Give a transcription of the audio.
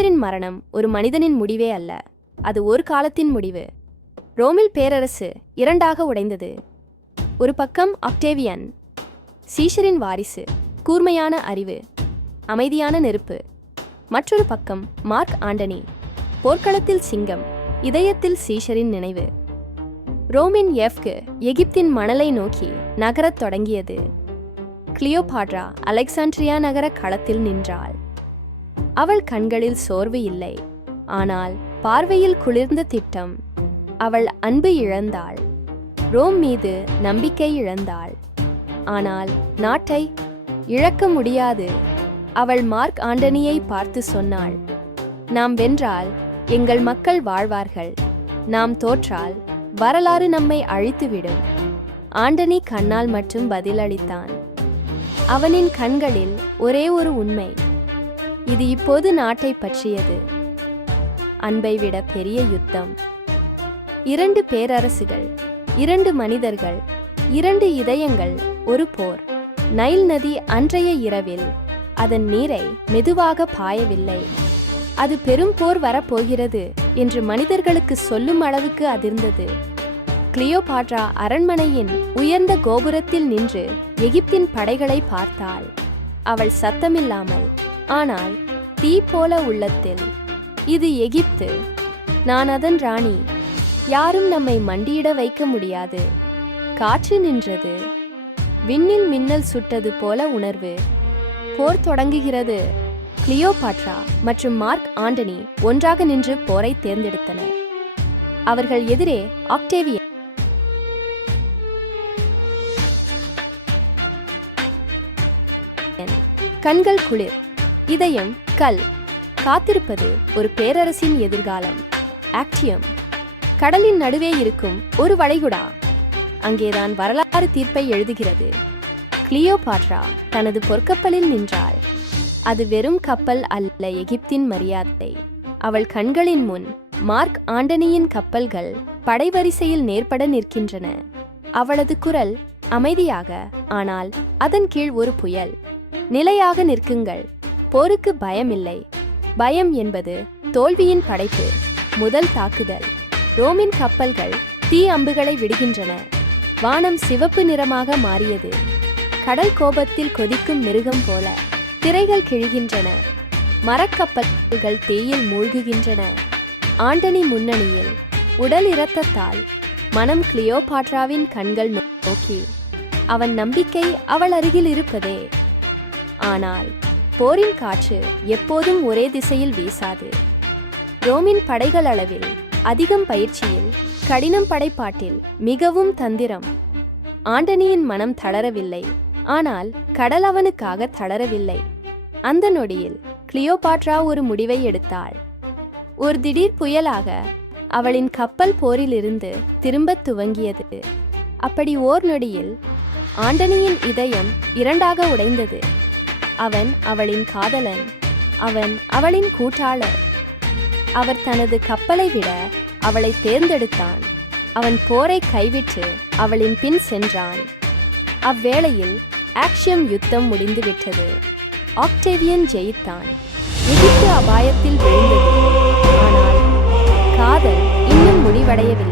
சீஷரின் மரணம் ஒரு மனிதனின் முடிவே அல்ல. அது ஒரு காலத்தின் முடிவு. ரோமில் பேரரசு இரண்டாக உடைந்தது. ஒரு பக்கம் அப்டேவியன் சீஷரின் வாரிசு கூர்மையான அறிவு அமைதியான நெருப்பு. மற்றொரு பக்கம் மார்க் ஆண்டனி போர்க்களத்தில் சிங்கம் இதயத்தில் சீஷரின் நினைவு. ரோமின் எஃப்கு எகிப்தின் மணலை நோக்கி நகரத் தொடங்கியது. கிளியோபாட்ரா அலெக்சாண்ட்ரியா நகர களத்தில் நின்றாள். அவள் கண்களில் சோர்வு இல்லை. ஆனால் பார்வையில் குளிர்ந்த திட்டம். அவள் அன்பு இழந்தாள். ரோம் மீது நம்பிக்கை இழந்தாள். ஆனால் நாட்டை இழக்க முடியாது. அவள் மார்க் ஆண்டனியை பார்த்து சொன்னாள். நாம் வென்றால் எங்கள் மக்கள் வாழ்வார்கள். நாம் தோற்றால் வரலாறு நம்மை அழித்துவிடும் ஆண்டனி கண்ணால் மட்டும் பதிலளித்தான். அவனின் கண்களில் ஒரே ஒரு உண்மை. இது இப்போது நாட்டை பற்றியது. அன்பை விட பெரிய யுத்தம். இரண்டு பேரரசுகள் இரண்டு மனிதர்கள் இரண்டு இதயங்கள் ஒரு போர். நைல் நதி அன்றைய இரவில் அதன் நீரை மெதுவாக பாயவில்லை. அது பெரும் போர் வரப்போகிறது என்று மனிதர்களுக்கு சொல்லும் அளவுக்கு அதிர்ந்தது. கிளியோபாட்ரா அரண்மனையின் உயர்ந்த கோபுரத்தில் நின்று எகிப்தின் படைகளை பார்த்தாள். அவள் சத்தமில்லாமல் ஆனால் தீ போல உள்ளத்தில் இது எகிப்து. நான் அதன் ராணி. யாரும் நம்மை மண்டியிட வைக்க முடியாது. காற்று நின்றது. விண்ணில் மின்னல் சுட்டது போல உணர்வு. போர் தொடங்குகிறது. கிளியோபாட்ரா மற்றும் மார்க் ஆண்டனி ஒன்றாக நின்று போரை தேர்ந்தெடுத்தனர். அவர்கள் எதிரே ஆக்டேவியன் கண்கள் குளிர். இதயம் கல். காத்திருப்பது ஒரு பேரரசின் எதிர்காலம். ஆக்டியம். கடலின் நடுவே இருக்கும் ஒரு வளைகுடா. அங்கேதான் வரலாறு தீர்ப்பை எழுதுகிறது. கிளியோபாட்ரா தனது பொற்கப்பலில் நின்றாள். அது வெறும் கப்பல் அல்ல எகிப்தின் மரியாதை. அவள் கண்களின் முன் மார்க் ஆண்டனியின் கப்பல்கள் படைவரிசையில் நேர்பட நிற்கின்றன. அவளது குரல் அமைதியாக ஆனால் அதன் கீழ் ஒரு புயல். நிலையாக நிற்குங்கள். போருக்கு பயமில்லை. பயம் என்பது தோல்வியின் படைப்பு முதல் தாக்குதல். ரோமின் கப்பல்கள் தீ அம்புகளை விடுகின்றன. வானம் சிவப்பு நிறமாக மாறியது. கடல் கோபத்தில் கொதிக்கும் மிருகம் போல திரைகள் கிழிகின்றன. மரக்கப்பல்கள் தீயில் மூழ்குகின்றன. ஆண்டனி முன்னணியில் உடல் இரத்தத்தால் மனம் கிளியோபாட்ராவின் கண்கள் நோக்கி அவன் நம்பிக்கை அவள் அருகில் இருப்பதே. ஆனால் போரின் காற்று எப்போதும் ஒரே திசையில் வீசாது. ரோமின் படைகள் அளவில் அதிகம் பயிற்சியில் கடினம் படைப்பாட்டில் மிகவும் தந்திரம். ஆண்டனியின் மனம் தளரவில்லை ஆனால் கடல் அவனுக்காக தளரவில்லை. அந்த நொடியில் கிளியோபாட்ரா ஒரு முடிவை எடுத்தாள். ஒரு திடீர் புயலாக அவளின் கப்பல் போரிலிருந்து திரும்பத் துவங்கியது. அப்படி ஓர் நொடியில் ஆண்டனியின் இதயம் இரண்டாக உடைந்தது. அவன் அவளின் காதலன். அவன் அவளின் கூட்டாளர். அவர் தனது கப்பலை விட அவளை தேர்ந்தெடுத்தான். அவன் போரை கைவிட்டு அவளின் பின் சென்றான். அவ்வேளையில் ஆக்ஷியம் யுத்தம் முடிந்துவிட்டது. ஆக்டேவியன் ஜெயித்தான். எகிப்து அபாயத்தில் விழுந்தது. ஆனால் காதல் இன்னும் முடிவடையவில்லை.